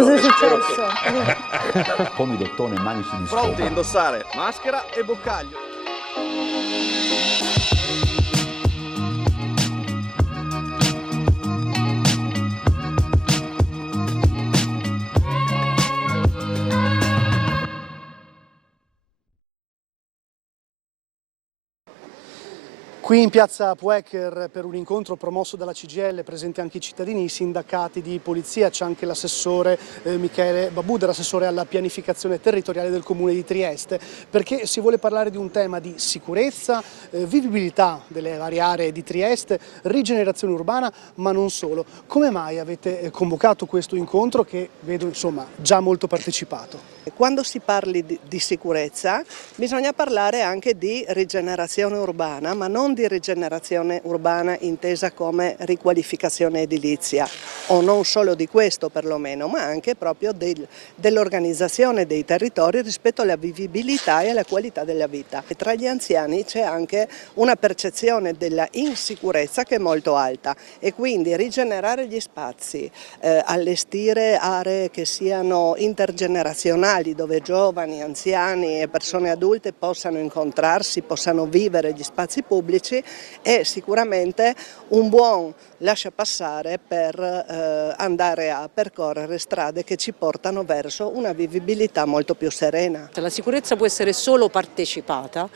Cos'è successo? Pomidottone, manici di Pronti a scopa. indossare maschera e boccaglio. Qui in piazza Puecher per un incontro promosso dalla CGIL, presenti anche i cittadini, i sindacati di polizia, c'è anche l'assessore Michele Babuda, l'assessore alla pianificazione territoriale del comune di Trieste, perché si vuole parlare di un tema di sicurezza, vivibilità delle varie aree di Trieste, rigenerazione urbana, ma non solo. Come mai avete convocato questo incontro che vedo insomma già molto partecipato? Quando si parli di sicurezza bisogna parlare anche di rigenerazione urbana, ma non di rigenerazione urbana intesa come riqualificazione edilizia, o non solo di questo perlomeno, ma anche proprio dell'organizzazione dei territori rispetto alla vivibilità e alla qualità della vita. E tra gli anziani c'è anche una percezione della insicurezza che è molto alta e quindi rigenerare gli spazi, allestire aree che siano intergenerazionali, dove giovani, anziani e persone adulte possano incontrarsi, possano vivere gli spazi pubblici, è sicuramente un buon lasciapassare per andare a percorrere strade che ci portano verso una vivibilità molto più serena. La sicurezza può essere solo partecipata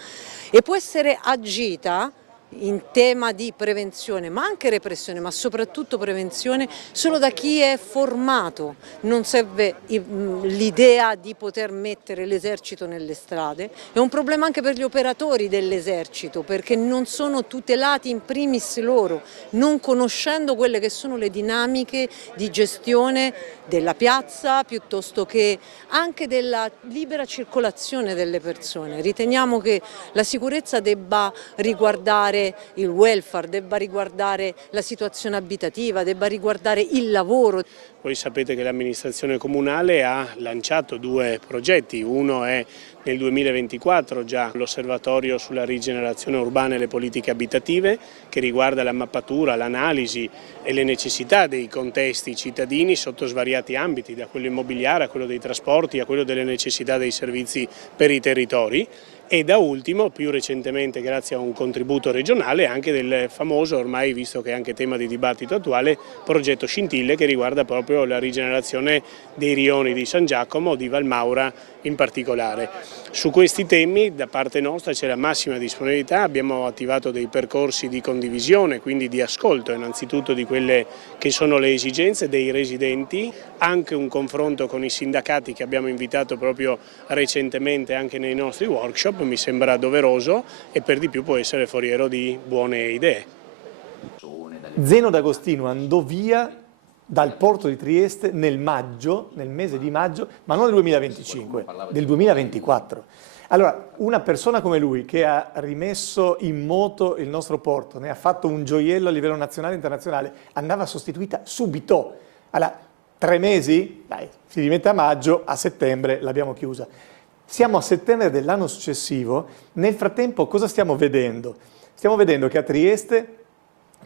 e può essere agita in tema di prevenzione, ma anche repressione, ma soprattutto prevenzione, solo da chi è formato. Non serve l'idea di poter mettere l'esercito nelle strade, è un problema anche per gli operatori dell'esercito, perché non sono tutelati in primis loro, non conoscendo quelle che sono le dinamiche di gestione della piazza, piuttosto che anche della libera circolazione delle persone. Riteniamo che la sicurezza debba riguardare il welfare, debba riguardare la situazione abitativa, debba riguardare il lavoro. Voi sapete che l'amministrazione comunale ha lanciato due progetti, uno è nel 2024 già l'osservatorio sulla rigenerazione urbana e le politiche abitative che riguarda la mappatura, l'analisi e le necessità dei contesti cittadini sotto svariati ambiti, da quello immobiliare a quello dei trasporti a quello delle necessità dei servizi per i territori. E da ultimo, più recentemente grazie a un contributo regionale, anche del famoso, ormai visto che è anche tema di dibattito attuale, progetto Scintille che riguarda proprio la rigenerazione dei rioni di San Giacomo, di Valmaura in particolare. Su questi temi da parte nostra c'è la massima disponibilità, abbiamo attivato dei percorsi di condivisione, quindi di ascolto innanzitutto di quelle che sono le esigenze dei residenti, anche un confronto con i sindacati che abbiamo invitato proprio recentemente anche nei nostri workshop, mi sembra doveroso e per di più può essere foriero di buone idee. Zeno D'Agostino andò via dal porto di Trieste nel mese di maggio, ma non del 2025, del 2024. Allora, una persona come lui che ha rimesso in moto il nostro porto, ne ha fatto un gioiello a livello nazionale e internazionale, andava sostituita subito. Allora, 3 mesi? Dai, si diventa a maggio, a settembre l'abbiamo chiusa. Siamo a settembre dell'anno successivo, nel frattempo cosa stiamo vedendo? Stiamo vedendo che a Trieste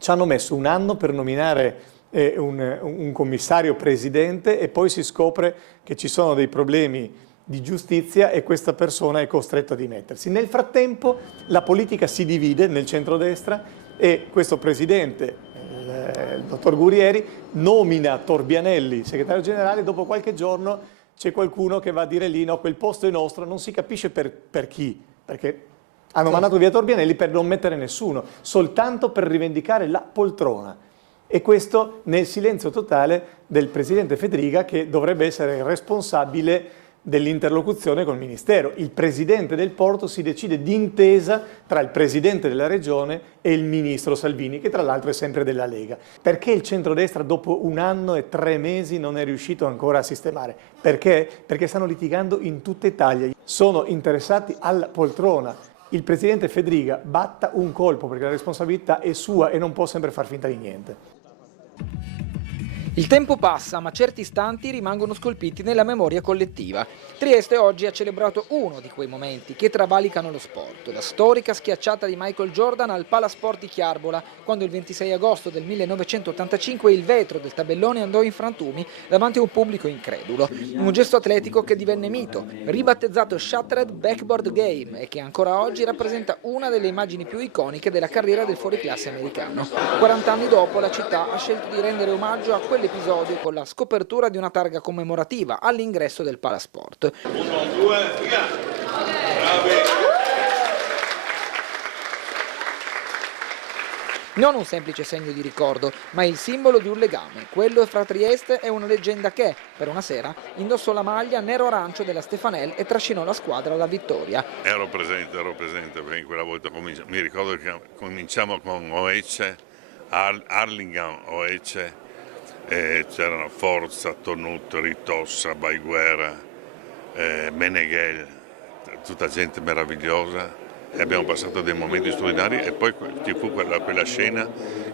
ci hanno messo un anno per nominare un commissario presidente e poi si scopre che ci sono dei problemi di giustizia e questa persona è costretta a dimettersi. Nel frattempo la politica si divide nel centrodestra e questo presidente, il dottor Guerrieri, nomina Torbianelli segretario generale, dopo qualche giorno c'è qualcuno che va a dire lì no, quel posto è nostro, non si capisce per chi, perché hanno mandato via Torbianelli per non mettere nessuno, soltanto per rivendicare la poltrona. E questo nel silenzio totale del presidente Fedriga, che dovrebbe essere responsabile dell'interlocuzione col Ministero. Il presidente del porto si decide d'intesa tra il presidente della regione e il ministro Salvini, che tra l'altro è sempre della Lega. Perché il centrodestra dopo 1 anno e 3 mesi non è riuscito ancora a sistemare? Perché? Perché stanno litigando in tutta Italia. Sono interessati alla poltrona. Il presidente Fedriga batta un colpo perché la responsabilità è sua e non può sempre far finta di niente. Il tempo passa, ma certi istanti rimangono scolpiti nella memoria collettiva. Trieste oggi ha celebrato uno di quei momenti che travalicano lo sport. La storica schiacciata di Michael Jordan al Palasport di Chiarbola, quando il 26 agosto del 1985 il vetro del tabellone andò in frantumi davanti a un pubblico incredulo. Un gesto atletico che divenne mito, ribattezzato Shattered Backboard Game e che ancora oggi rappresenta una delle immagini più iconiche della carriera del fuoriclasse americano. 40 anni dopo la città ha scelto di rendere omaggio a quell'episodio con la scopertura di una targa commemorativa all'ingresso del Palasport. 1, 2, via! Bravi! Non un semplice segno di ricordo, ma il simbolo di un legame. Quello fra Trieste e una leggenda che, per una sera, indossò la maglia nero-arancio della Stefanel e trascinò la squadra alla vittoria. Ero presente perché quella volta mi ricordo che cominciamo con Oece, Arlingham, Oece, c'erano Forza, Tonut, Ritossa, Baiguera, Meneghel, tutta gente meravigliosa. E abbiamo passato dei momenti straordinari e poi ci fu quella scena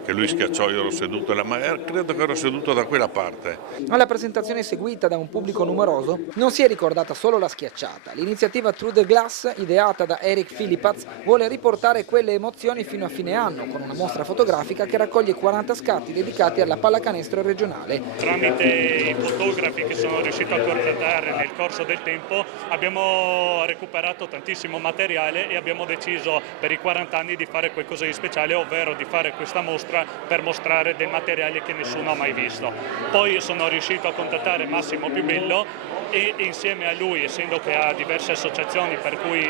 che lui schiacciò, io ero seduto, ma credo che ero seduto da quella parte. Alla presentazione seguita da un pubblico numeroso non si è ricordata solo la schiacciata. L'iniziativa Through the Glass, ideata da Eric Philippaz, vuole riportare quelle emozioni fino a fine anno con una mostra fotografica che raccoglie 40 scatti dedicati alla pallacanestro regionale. Tramite i fotografi che sono riuscito a contattare nel corso del tempo abbiamo recuperato tantissimo materiale e abbiamo deciso per i 40 anni di fare qualcosa di speciale, ovvero di fare questa mostra per mostrare del materiale che nessuno ha mai visto. Poi sono riuscito a contattare Massimo Piubello e insieme a lui, essendo che ha diverse associazioni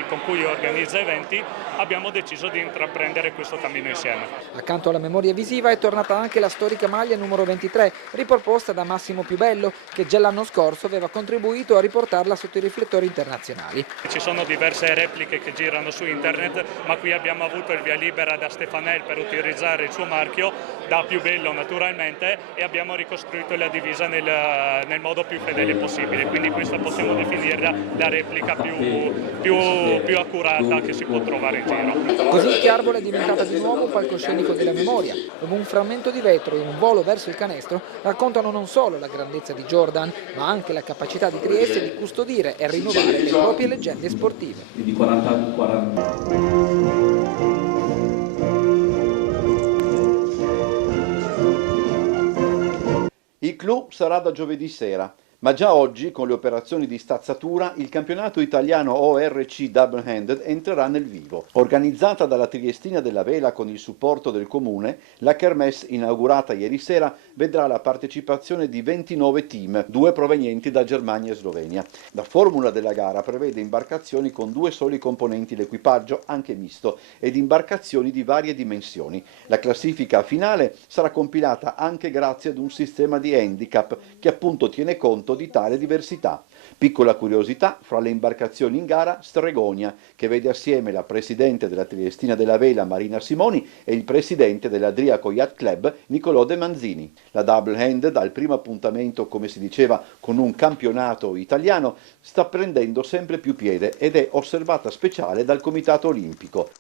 con cui organizza eventi, abbiamo deciso di intraprendere questo cammino insieme. Accanto alla memoria visiva è tornata anche la storica maglia numero 23, riproposta da Massimo Piubello, che già l'anno scorso aveva contribuito a riportarla sotto i riflettori internazionali. Ci sono diverse repliche che girano su internet, ma qui abbiamo avuto il via libera da Stefanel per utilizzare il suo marchio, da Piubello naturalmente, e abbiamo ricostruito la divisa nel modo più fedele possibile, quindi questa possiamo definirla la replica più accurata che si può trovare in giro. Così Chiarbola è diventata di nuovo un palcoscenico della memoria, dove un frammento di vetro e un volo verso il canestro raccontano non solo la grandezza di Jordan, ma anche la capacità di Trieste di custodire e rinnovare le proprie leggende sportive. Di 40. Il clou sarà da giovedì sera, ma già oggi, con le operazioni di stazzatura, il campionato italiano ORC Double Handed entrerà nel vivo. Organizzata dalla Triestina della Vela con il supporto del comune, la kermesse inaugurata ieri sera vedrà la partecipazione di 29 team, 2 provenienti da Germania e Slovenia. La formula della gara prevede imbarcazioni con 2 soli componenti l'equipaggio, anche misto, ed imbarcazioni di varie dimensioni. La classifica finale sarà compilata anche grazie ad un sistema di handicap che appunto tiene conto di tale diversità. Piccola curiosità, fra le imbarcazioni in gara, Stregonia, che vede assieme la presidente della Triestina della Vela Marina Simoni e il presidente dell'Adriaco Yacht Club Nicolò De Manzini. La Double Hand, dal primo appuntamento, come si diceva, con un campionato italiano, sta prendendo sempre più piede ed è osservata speciale dal Comitato Olimpico.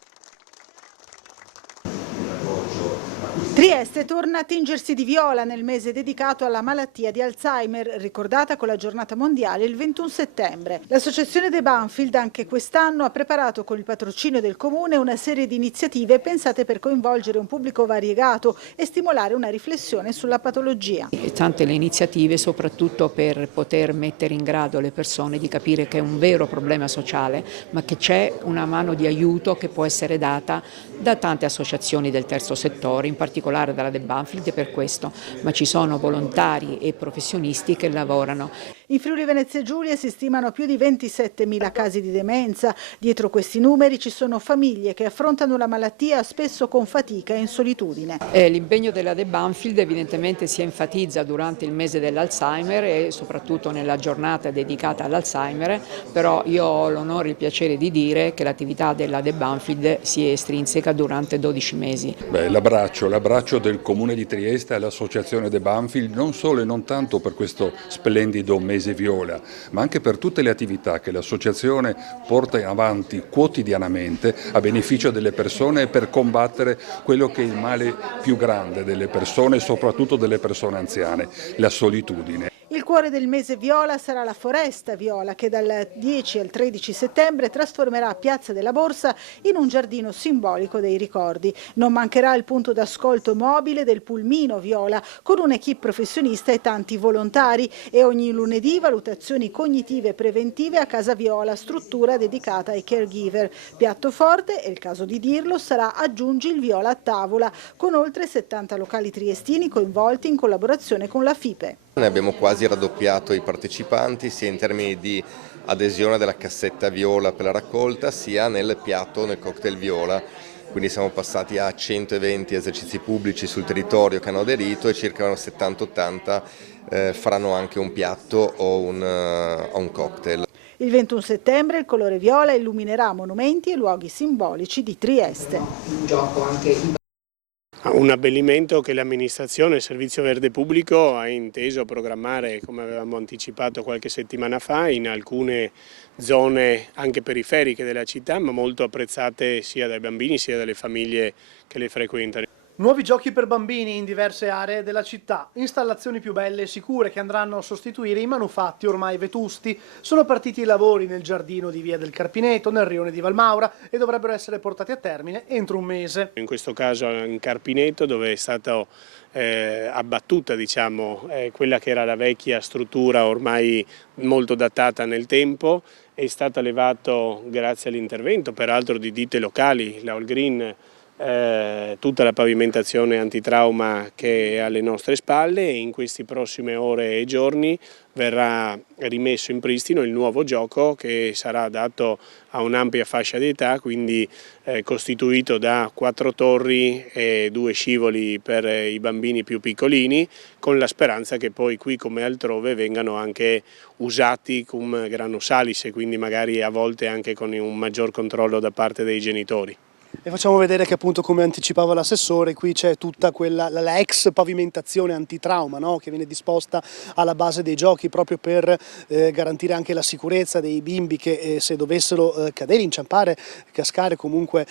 Trieste torna a tingersi di viola nel mese dedicato alla malattia di Alzheimer, ricordata con la giornata mondiale il 21 settembre. L'associazione The Banfield anche quest'anno ha preparato con il patrocinio del comune una serie di iniziative pensate per coinvolgere un pubblico variegato e stimolare una riflessione sulla patologia. Tante le iniziative soprattutto per poter mettere in grado le persone di capire che è un vero problema sociale, ma che c'è una mano di aiuto che può essere data da tante associazioni del terzo settore, in particolare dalla The Banfield per questo, ma ci sono volontari e professionisti che lavorano. In Friuli Venezia Giulia si stimano più di 27.000 casi di demenza. Dietro questi numeri ci sono famiglie che affrontano la malattia spesso con fatica e in solitudine. L'impegno della The Banfield evidentemente si enfatizza durante il mese dell'Alzheimer e soprattutto nella giornata dedicata all'Alzheimer, però io ho l'onore e il piacere di dire che l'attività della The Banfield si estrinseca durante 12 mesi. L'abbraccio l'abbraccio del Comune di Trieste all'Associazione De Banfield, non solo e non tanto per questo splendido mese viola, ma anche per tutte le attività che l'associazione porta avanti quotidianamente a beneficio delle persone e per combattere quello che è il male più grande delle persone, soprattutto delle persone anziane, la solitudine. Il cuore del mese viola sarà la Foresta Viola, che dal 10 al 13 settembre trasformerà Piazza della Borsa in un giardino simbolico dei ricordi. Non mancherà il punto d'ascolto mobile del Pulmino Viola, con un'equipe professionista e tanti volontari, e ogni lunedì valutazioni cognitive preventive a Casa Viola, struttura dedicata ai caregiver. Piatto forte, è il caso di dirlo, sarà Aggiungi il Viola a tavola, con oltre 70 locali triestini coinvolti in collaborazione con la FIPE. Ne abbiamo quasi raddoppiato i partecipanti, sia in termini di adesione della cassetta viola per la raccolta, sia nel piatto, nel cocktail viola. Quindi siamo passati a 120 esercizi pubblici sul territorio che hanno aderito e circa 70-80 faranno anche un piatto o un cocktail. Il 21 settembre il colore viola illuminerà monumenti e luoghi simbolici di Trieste. Un gioco anche Un abbellimento che l'amministrazione, il Servizio Verde Pubblico, ha inteso programmare, come avevamo anticipato qualche settimana fa, in alcune zone anche periferiche della città, ma molto apprezzate sia dai bambini sia dalle famiglie che le frequentano. Nuovi giochi per bambini in diverse aree della città, installazioni più belle e sicure che andranno a sostituire i manufatti ormai vetusti. Sono partiti i lavori nel giardino di Via del Carpineto, nel rione di Valmaura, e dovrebbero essere portati a termine entro un mese. In questo caso in Carpineto, dove è stata abbattuta quella che era la vecchia struttura ormai molto datata nel tempo, è stata levato grazie all'intervento peraltro di ditte locali, la All Green, tutta la pavimentazione antitrauma che è alle nostre spalle, e in queste prossime ore e giorni verrà rimesso in pristino il nuovo gioco, che sarà adatto a un'ampia fascia di età, quindi costituito da 4 torri e 2 scivoli per i bambini più piccolini, con la speranza che poi qui come altrove vengano anche usati cum grano salis, e quindi magari a volte anche con un maggior controllo da parte dei genitori. E facciamo vedere che, appunto, come anticipava l'assessore, qui c'è tutta la ex pavimentazione antitrauma, no? Che viene disposta alla base dei giochi proprio per garantire anche la sicurezza dei bimbi che se dovessero cadere, inciampare, cascare, comunque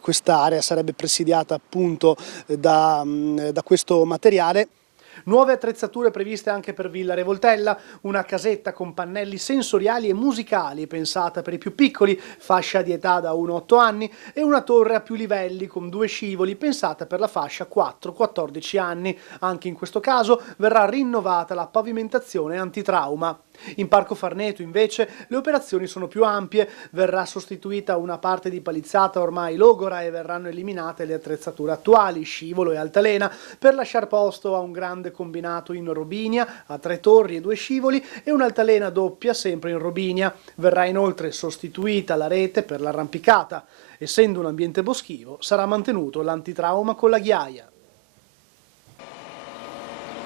questa area sarebbe presidiata appunto da questo materiale. Nuove attrezzature previste anche per Villa Revoltella, una casetta con pannelli sensoriali e musicali pensata per i più piccoli, fascia di età da 1-8 anni, e una torre a più livelli con 2 scivoli pensata per la fascia 4-14 anni. Anche in questo caso verrà rinnovata la pavimentazione antitrauma. In Parco Farneto invece le operazioni sono più ampie, verrà sostituita una parte di palizzata ormai logora e verranno eliminate le attrezzature attuali, scivolo e altalena, per lasciar posto a un grande combinato in robinia a 3 torri e 2 scivoli e un'altalena doppia sempre in robinia. Verrà inoltre sostituita la rete per l'arrampicata. Essendo un ambiente boschivo sarà mantenuto l'antitrauma con la ghiaia.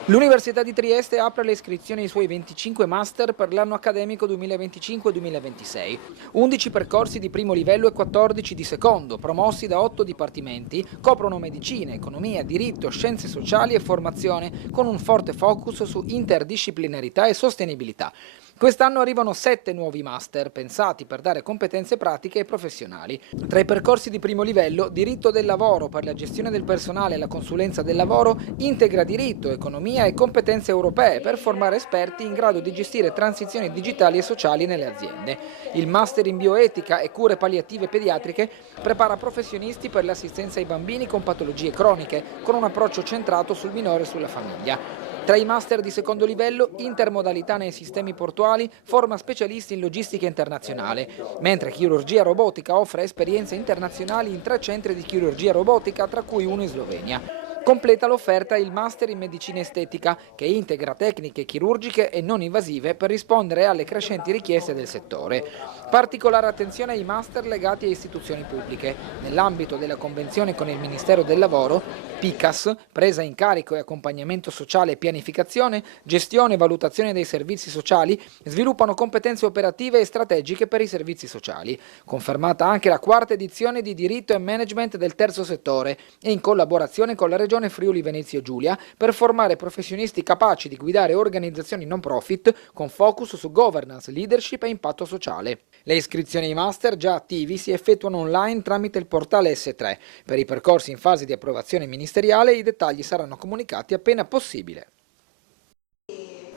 L'Università di Trieste apre le iscrizioni ai suoi 25 master per l'anno accademico 2025-2026. 11 percorsi di primo livello e 14 di secondo, promossi da 8 dipartimenti, coprono medicina, economia, diritto, scienze sociali e formazione, con un forte focus su interdisciplinarità e sostenibilità. Quest'anno arrivano 7 nuovi master, pensati per dare competenze pratiche e professionali. Tra i percorsi di primo livello, diritto del lavoro per la gestione del personale e la consulenza del lavoro, integra diritto, economia e competenze europee per formare esperti in grado di gestire transizioni digitali e sociali nelle aziende. Il master in bioetica e cure palliative pediatriche prepara professionisti per l'assistenza ai bambini con patologie croniche, con un approccio centrato sul minore e sulla famiglia. Tra i master di secondo livello, intermodalità nei sistemi portuali forma specialisti in logistica internazionale, mentre chirurgia robotica offre esperienze internazionali in 3 centri di chirurgia robotica, tra cui uno in Slovenia. Completa l'offerta il master in medicina estetica, che integra tecniche chirurgiche e non invasive per rispondere alle crescenti richieste del settore. Particolare attenzione ai master legati a istituzioni pubbliche. Nell'ambito della convenzione con il Ministero del Lavoro, PICAS, presa in carico e accompagnamento sociale e pianificazione, gestione e valutazione dei servizi sociali, sviluppano competenze operative e strategiche per i servizi sociali. Confermata anche la 4ª edizione di diritto e management del terzo settore e in collaborazione con la Regione Regione Friuli Venezia Giulia per formare professionisti capaci di guidare organizzazioni non profit con focus su governance, leadership e impatto sociale. Le iscrizioni ai master già attivi si effettuano online tramite il portale S3. Per i percorsi in fase di approvazione ministeriale i dettagli saranno comunicati appena possibile.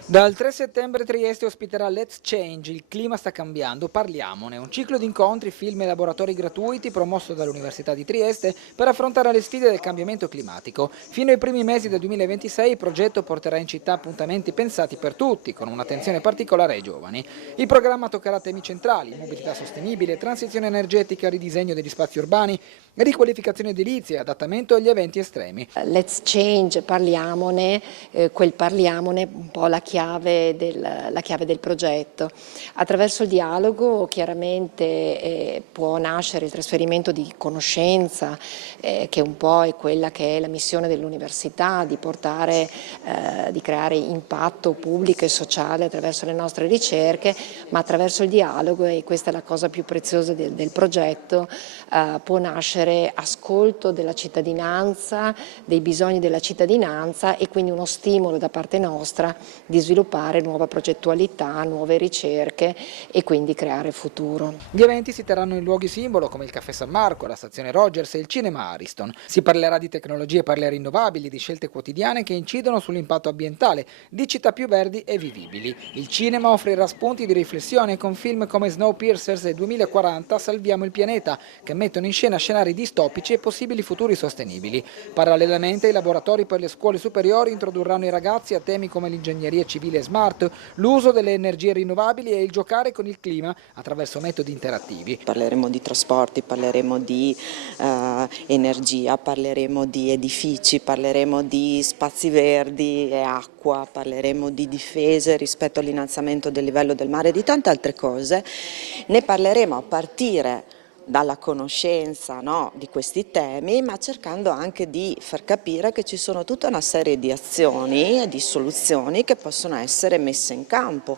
Dal 3 settembre Trieste ospiterà Let's Change, il clima sta cambiando, parliamone, un ciclo di incontri, film e laboratori gratuiti promosso dall'Università di Trieste per affrontare le sfide del cambiamento climatico. Fino ai primi mesi del 2026 il progetto porterà in città appuntamenti pensati per tutti, con un'attenzione particolare ai giovani. Il programma toccherà temi centrali, mobilità sostenibile, transizione energetica, ridisegno degli spazi urbani, riqualificazione edilizia e adattamento agli eventi estremi. Let's Change, parliamone, quel parliamone un po' la chiave del progetto. Attraverso il dialogo chiaramente può nascere il trasferimento di conoscenza, che un po' è quella che è la missione dell'università, di portare, di creare impatto pubblico e sociale attraverso le nostre ricerche, ma attraverso il dialogo, e questa è la cosa più preziosa del progetto, può nascere ascolto della cittadinanza, dei bisogni della cittadinanza, e quindi uno stimolo da parte nostra di sviluppare nuova progettualità, nuove ricerche e quindi creare futuro. Gli eventi si terranno in luoghi simbolo come il Caffè San Marco, la stazione Rogers e il cinema Ariston. Si parlerà di tecnologie per le rinnovabili, di scelte quotidiane che incidono sull'impatto ambientale, di città più verdi e vivibili. Il cinema offrirà spunti di riflessione con film come Snowpiercer e 2040 Salviamo il pianeta, che mettono in scena scenari distopici e possibili futuri sostenibili. Parallelamente i laboratori per le scuole superiori introdurranno i ragazzi a temi come l'ingegneria civile smart, l'uso delle energie rinnovabili e il giocare con il clima attraverso metodi interattivi. Parleremo di trasporti, parleremo di energia, parleremo di edifici, parleremo di spazi verdi e acqua, parleremo di difese rispetto all'innalzamento del livello del mare e di tante altre cose. Ne parleremo a partire dalla conoscenza, no, di questi temi, ma cercando anche di far capire che ci sono tutta una serie di azioni e di soluzioni che possono essere messe in campo.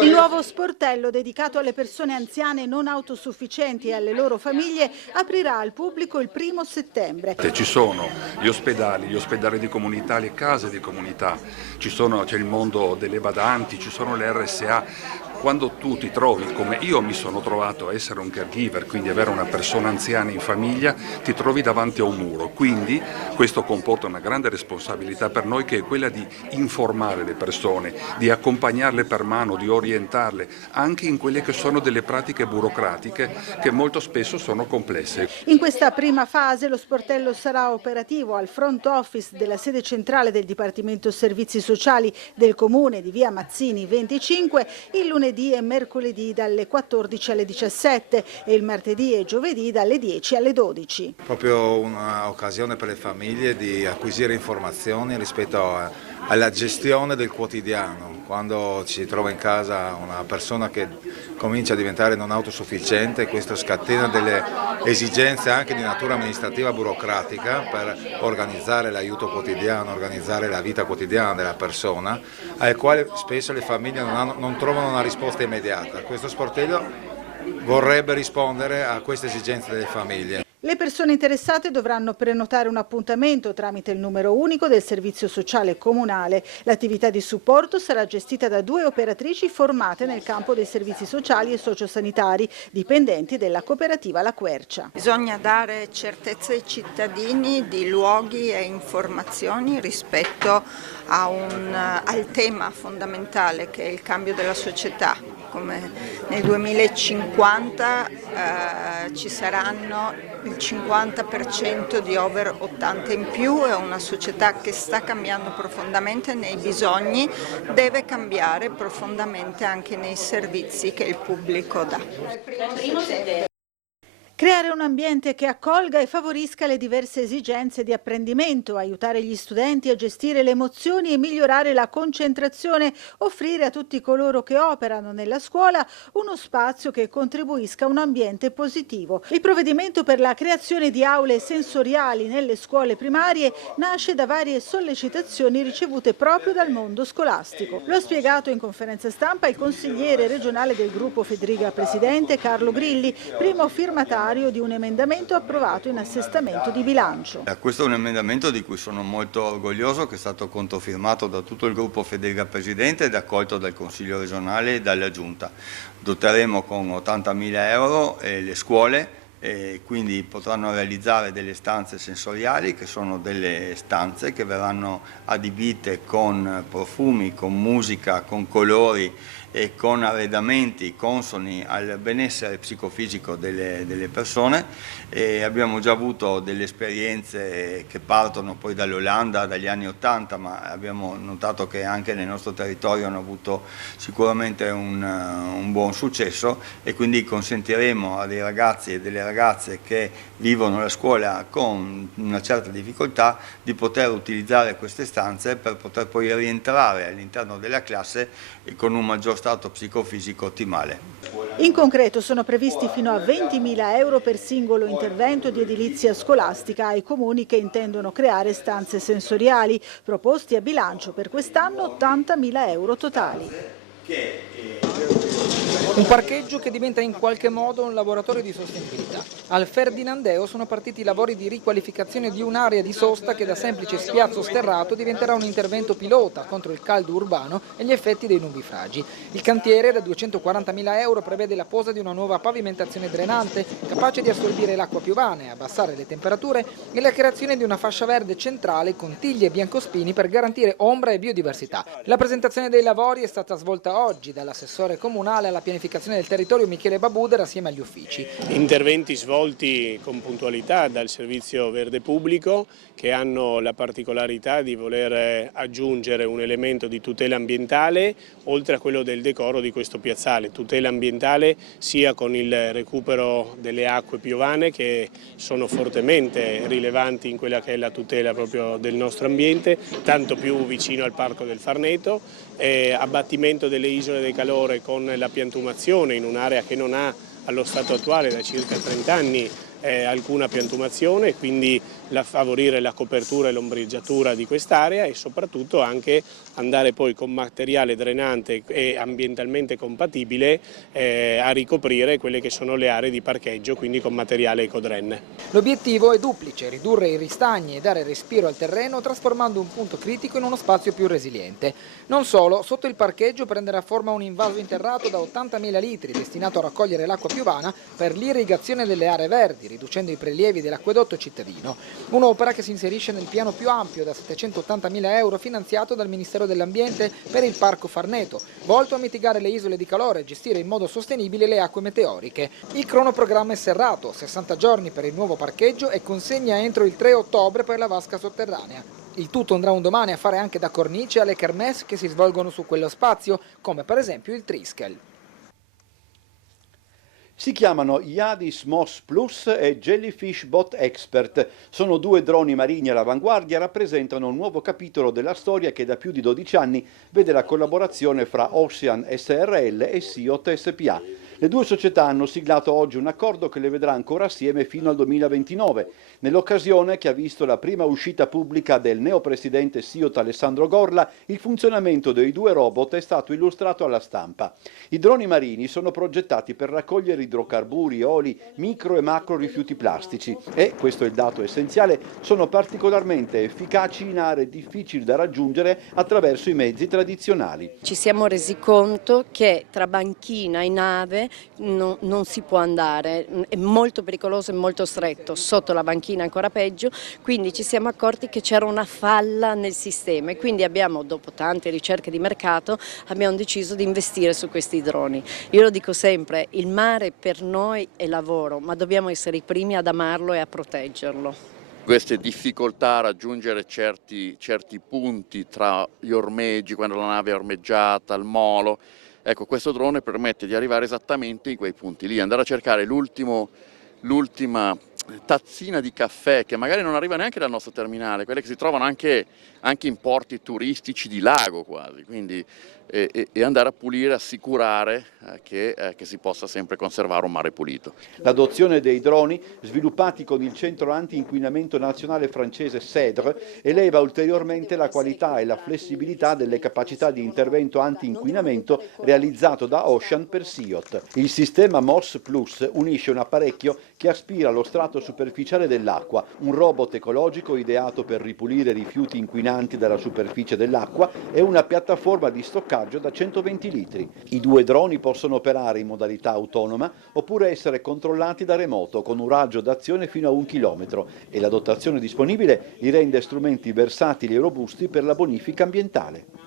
Il nuovo sportello dedicato alle persone anziane non autosufficienti e alle loro famiglie aprirà al pubblico il 1° settembre. Ci sono gli ospedali di comunità, le case di comunità, c'è il mondo delle badanti, ci sono le RSA. Quando tu ti trovi, come io mi sono trovato a essere un caregiver, quindi avere una persona anziana in famiglia, ti trovi davanti a un muro. Quindi questo comporta una grande responsabilità per noi, che è quella di informare le persone, di accompagnarle per mano, di orientarle anche in quelle che sono delle pratiche burocratiche che molto spesso sono complesse. In questa prima fase lo sportello sarà operativo al front office della sede centrale del Dipartimento Servizi Sociali del Comune di via Mazzini 25 il lunedì e mercoledì dalle 14 alle 17 e il martedì e giovedì dalle 10 alle 12. Proprio un'occasione per le famiglie di acquisire informazioni rispetto alla gestione del quotidiano. Quando ci trova in casa una persona che comincia a diventare non autosufficiente, questo scatena delle esigenze anche di natura amministrativa burocratica per organizzare l'aiuto quotidiano, organizzare la vita quotidiana della persona, alle quali spesso le famiglie non trovano una risposta immediata. Questo sportello vorrebbe rispondere a queste esigenze delle famiglie. Le persone interessate dovranno prenotare un appuntamento tramite il numero unico del servizio sociale comunale. L'attività di supporto sarà gestita da 2 operatrici formate nel campo dei servizi sociali e sociosanitari, dipendenti della cooperativa La Quercia. Bisogna dare certezza ai cittadini di luoghi e informazioni rispetto al tema fondamentale che è il cambio della società. Come nel 2050 ci saranno il 50% di over 80 in più, è una società che sta cambiando profondamente nei bisogni, deve cambiare profondamente anche nei servizi che il pubblico dà. Creare un ambiente che accolga e favorisca le diverse esigenze di apprendimento, aiutare gli studenti a gestire le emozioni e migliorare la concentrazione, offrire a tutti coloro che operano nella scuola uno spazio che contribuisca a un ambiente positivo. Il provvedimento per la creazione di aule sensoriali nelle scuole primarie nasce da varie sollecitazioni ricevute proprio dal mondo scolastico. Lo ha spiegato in conferenza stampa il consigliere regionale del gruppo Federica Presidente Carlo Grilli, primo firmatario firmatario di un emendamento approvato in assestamento di bilancio. Questo è un emendamento di cui sono molto orgoglioso, che è stato controfirmato da tutto il gruppo Federica Presidente ed accolto dal Consiglio regionale e dalla Giunta. Doteremo con 80.000 euro le scuole, e quindi potranno realizzare delle stanze sensoriali, che sono delle stanze che verranno adibite con profumi, con musica, con colori e con arredamenti consoni al benessere psicofisico delle persone. E abbiamo già avuto delle esperienze che partono poi dall'Olanda, dagli anni '80, ma abbiamo notato che anche nel nostro territorio hanno avuto sicuramente un buon successo, e quindi consentiremo a dei ragazzi e delle ragazze che vivono la scuola con una certa difficoltà di poter utilizzare queste stanze per poter poi rientrare all'interno della classe con un maggior stato psicofisico ottimale. In concreto sono previsti fino a 20.000 euro per singolo intervento di edilizia scolastica ai comuni che intendono creare stanze sensoriali, proposti a bilancio per quest'anno 80.000 euro totali. Un parcheggio che diventa in qualche modo un laboratorio di sostenibilità. Al Ferdinandeo sono partiti i lavori di riqualificazione di un'area di sosta che da semplice spiazzo sterrato diventerà un intervento pilota contro il caldo urbano e gli effetti dei nubifragi. Il cantiere da 240.000 euro prevede la posa di una nuova pavimentazione drenante capace di assorbire l'acqua piovana e abbassare le temperature, e la creazione di una fascia verde centrale con tigli e biancospini per garantire ombra e biodiversità. La presentazione dei lavori è stata svolta oggi dall'assessore comunale alla pianificazione del territorio Michele Babudera assieme agli uffici. Interventi svolti con puntualità dal servizio verde pubblico, che hanno la particolarità di voler aggiungere un elemento di tutela ambientale oltre a quello del decoro di questo piazzale. Tutela ambientale sia con il recupero delle acque piovane, che sono fortemente rilevanti in quella che è la tutela proprio del nostro ambiente, tanto più vicino al Parco del Farneto, abbattimento delle isole del calore con la piantumazione in un'area che non ha allo stato attuale da circa 30 anni alcuna piantumazione, quindi favorire la copertura e l'ombreggiatura di quest'area, e soprattutto anche andare poi con materiale drenante e ambientalmente compatibile a ricoprire quelle che sono le aree di parcheggio, quindi con materiale ecodren. L'obiettivo è duplice: ridurre i ristagni e dare respiro al terreno, trasformando un punto critico in uno spazio più resiliente. Non solo, sotto il parcheggio prenderà forma un invaso interrato da 80.000 litri destinato a raccogliere l'acqua piovana per l'irrigazione delle aree verdi, riducendo i prelievi dell'acquedotto cittadino. Un'opera che si inserisce nel piano più ampio da 780.000 euro finanziato dal Ministero dell'Ambiente per il Parco Farneto, volto a mitigare le isole di calore e gestire in modo sostenibile le acque meteoriche. Il cronoprogramma è serrato: 60 giorni per il nuovo parcheggio e consegna entro il 3 ottobre per la vasca sotterranea. Il tutto andrà un domani a fare anche da cornice alle kermesse che si svolgono su quello spazio, come per esempio il Triskel. Si chiamano Yadis Moss Plus e Jellyfish Bot Expert. Sono due droni marini all'avanguardia, rappresentano un nuovo capitolo della storia che da più di 12 anni vede la collaborazione fra Ocean SRL e Siot SPA. Le due società hanno siglato oggi un accordo che le vedrà ancora assieme fino al 2029, nell'occasione che ha visto la prima uscita pubblica del neopresidente Siot Alessandro Gorla. Il funzionamento dei due robot è stato illustrato alla stampa. I droni marini sono progettati per raccogliere idrocarburi, oli, micro e macro rifiuti plastici e, questo è il dato essenziale, sono particolarmente efficaci in aree difficili da raggiungere attraverso i mezzi tradizionali. Ci siamo resi conto che tra banchina e nave non si può andare, è molto pericoloso e molto stretto, sotto la banchina ancora peggio, quindi ci siamo accorti che c'era una falla nel sistema e quindi abbiamo, dopo tante ricerche di mercato, abbiamo deciso di investire su questi droni. Io lo dico sempre, il mare per noi è lavoro, ma dobbiamo essere i primi ad amarlo e a proteggerlo. Queste difficoltà a raggiungere certi punti tra gli ormeggi, quando la nave è ormeggiata, il molo. Ecco, questo drone permette di arrivare esattamente in quei punti lì, andare a cercare l'ultima tazzina di caffè che magari non arriva neanche dal nostro terminale, quelle che si trovano anche in porti turistici di lago quasi, quindi e andare a pulire, assicurare che si possa sempre conservare un mare pulito. L'adozione dei droni, sviluppati con il centro anti-inquinamento nazionale francese CEDRE, eleva ulteriormente la qualità e la flessibilità delle capacità di intervento anti-inquinamento realizzato da Ocean per SIOT. Il sistema MOS Plus unisce un apparecchio che aspira lo strato superficiale dell'acqua, un robot ecologico ideato per ripulire rifiuti inquinanti dalla superficie dell'acqua e una piattaforma di stoccaggio da 120 litri. I due droni possono operare in modalità autonoma oppure essere controllati da remoto con un raggio d'azione fino a 1 chilometro e la dotazione disponibile li rende strumenti versatili e robusti per la bonifica ambientale.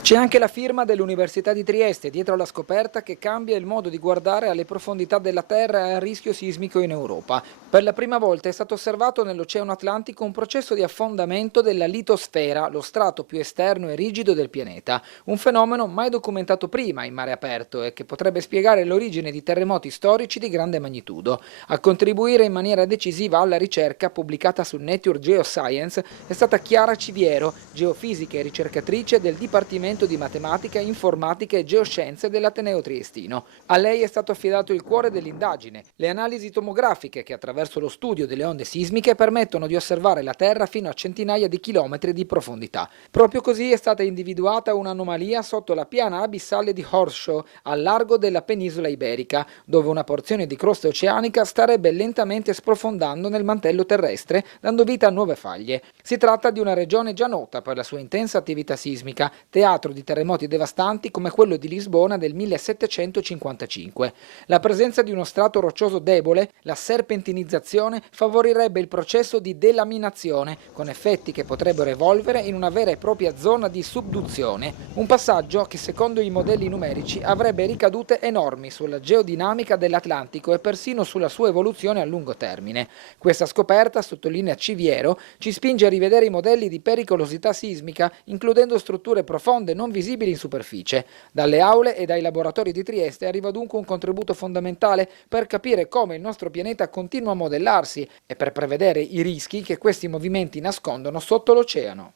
C'è anche la firma dell'Università di Trieste dietro la scoperta che cambia il modo di guardare alle profondità della Terra e al rischio sismico in Europa. Per la prima volta è stato osservato nell'Oceano Atlantico un processo di affondamento della litosfera, lo strato più esterno e rigido del pianeta, un fenomeno mai documentato prima in mare aperto e che potrebbe spiegare l'origine di terremoti storici di grande magnitudo. A contribuire in maniera decisiva alla ricerca pubblicata su Nature Geoscience è stata Chiara Civiero, geofisica e ricercatrice del Dipartimento di Matematica, Informatica e Geoscienze dell'Ateneo Triestino. A lei è stato affidato il cuore dell'indagine, le analisi tomografiche che attraverso lo studio delle onde sismiche permettono di osservare la Terra fino a centinaia di chilometri di profondità. Proprio così è stata individuata un'anomalia sotto la piana abissale di Horseshoe, al largo della penisola iberica, dove una porzione di crosta oceanica starebbe lentamente sprofondando nel mantello terrestre, dando vita a nuove faglie. Si tratta di una regione già nota per la sua intensa attività sismica, teatro di terremoti devastanti come quello di Lisbona del 1755. La presenza di uno strato roccioso debole, la serpentinizzazione, favorirebbe il processo di delaminazione, con effetti che potrebbero evolvere in una vera e propria zona di subduzione, un passaggio che secondo i modelli numerici avrebbe ricadute enormi sulla geodinamica dell'Atlantico e persino sulla sua evoluzione a lungo termine. Questa scoperta, sottolinea Civiero, ci spinge a rivedere i modelli di pericolosità sismica, includendo strutture profonde non visibili in superficie. Dalle aule e dai laboratori di Trieste arriva dunque un contributo fondamentale per capire come il nostro pianeta continua a modellarsi e per prevedere i rischi che questi movimenti nascondono sotto l'oceano.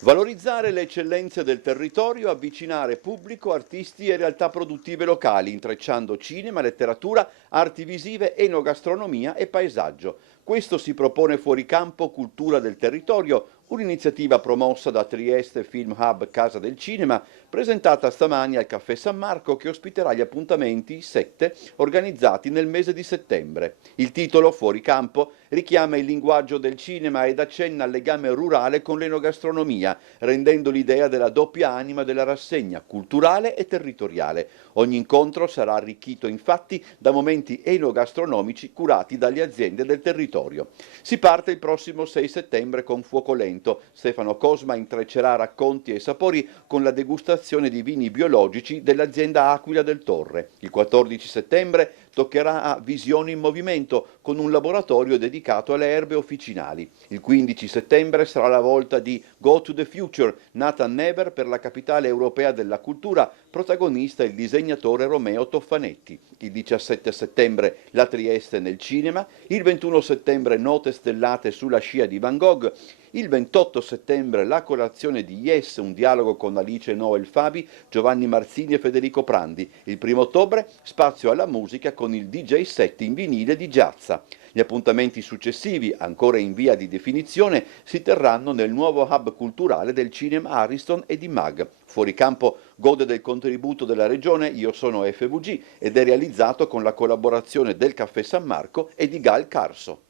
Valorizzare le eccellenze del territorio, avvicinare pubblico, artisti e realtà produttive locali, intrecciando cinema, letteratura, arti visive, enogastronomia e paesaggio. Questo si propone Fuoricampo Cultura del Territorio, un'iniziativa promossa da Trieste Film Hub Casa del Cinema, presentata stamani al Caffè San Marco che ospiterà gli appuntamenti 7 organizzati nel mese di settembre. Il titolo, Fuoricampo, richiama il linguaggio del cinema ed accenna al legame rurale con l'enogastronomia, rendendo l'idea della doppia anima della rassegna, culturale e territoriale. Ogni incontro sarà arricchito infatti da momenti enogastronomici curati dalle aziende del territorio. Si parte il prossimo 6 settembre con Fuoco Lento. Stefano Cosma intreccerà racconti e sapori con la degustazione di vini biologici dell'azienda Aquila del Torre. Il 14 settembre toccherà a Visioni in Movimento con un laboratorio dedicato alle erbe officinali. Il 15 settembre sarà la volta di Go to the Future, Nathan Never per la capitale europea della cultura, protagonista il disegnatore Romeo Toffanetti. Il 17 settembre la Trieste nel cinema, il 21 settembre Note stellate sulla scia di Van Gogh, il 28 settembre la colazione di Yes, un dialogo con Alice Noel Fabi, Giovanni Marzini e Federico Prandi. Il 1 ottobre spazio alla musica con il DJ set in vinile di Giazza. Gli appuntamenti successivi, ancora in via di definizione, si terranno nel nuovo hub culturale del cinema Ariston e di Mag. Fuoricampo gode del contributo della regione Io sono FVG ed è realizzato con la collaborazione del Caffè San Marco e di Gal Carso.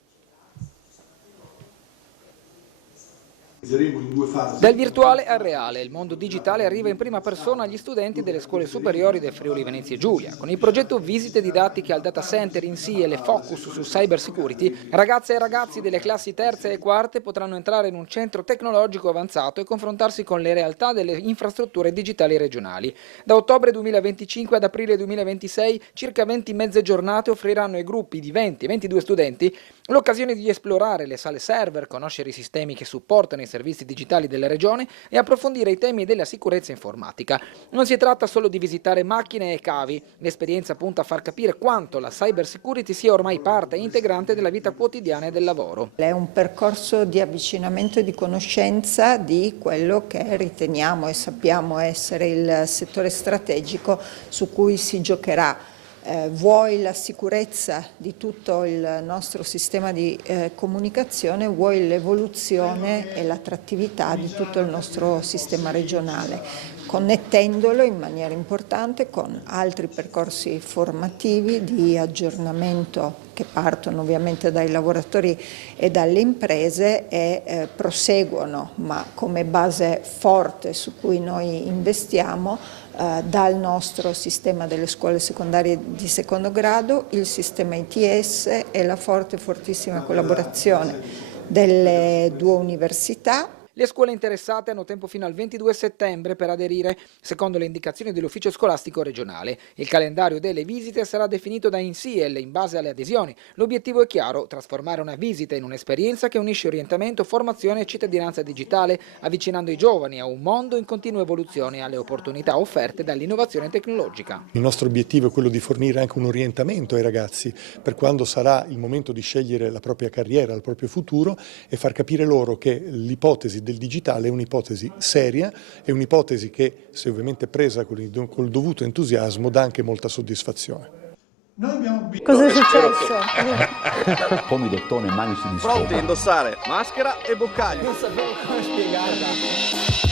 In due fasi. Dal virtuale al reale, il mondo digitale arriva in prima persona agli studenti delle scuole superiori del Friuli Venezia Giulia. Con il progetto Visite didattiche al data center in sì e le focus su cyber security, ragazze e ragazzi delle classi terze e quarte potranno entrare in un centro tecnologico avanzato e confrontarsi con le realtà delle infrastrutture digitali regionali. Da ottobre 2025 ad aprile 2026 circa 20 mezze giornate offriranno ai gruppi di 20 e 22 studenti L'occasione di esplorare le sale server, conoscere i sistemi che supportano i servizi digitali della regione e approfondire i temi della sicurezza informatica. Non si tratta solo di visitare macchine e cavi, l'esperienza punta a far capire quanto la cyber security sia ormai parte integrante della vita quotidiana e del lavoro. È un percorso di avvicinamento e di conoscenza di quello che riteniamo e sappiamo essere il settore strategico su cui si giocherà. Vuoi la sicurezza di tutto il nostro sistema di comunicazione, vuoi l'evoluzione e l'attrattività di tutto il nostro sistema regionale, connettendolo in maniera importante con altri percorsi formativi di aggiornamento che partono ovviamente dai lavoratori e dalle imprese e proseguono, ma come base forte su cui noi investiamo, dal nostro sistema delle scuole secondarie di secondo grado, il sistema ITS e la fortissima collaborazione delle due università. Le scuole interessate hanno tempo fino al 22 settembre per aderire, secondo le indicazioni dell'ufficio scolastico regionale. Il calendario delle visite sarà definito da INSIEL in base alle adesioni. L'obiettivo è chiaro: trasformare una visita in un'esperienza che unisce orientamento, formazione e cittadinanza digitale, avvicinando i giovani a un mondo in continua evoluzione e alle opportunità offerte dall'innovazione tecnologica. Il nostro obiettivo è quello di fornire anche un orientamento ai ragazzi per quando sarà il momento di scegliere la propria carriera, il proprio futuro, e far capire loro che l'ipotesi del digitale è un'ipotesi seria, è un'ipotesi che, se ovviamente presa col dovuto entusiasmo, dà anche molta soddisfazione. Cosa è successo? Pomidottone, manici di Pronti a indossare maschera e boccaglio. Non sapevo come spiegarla.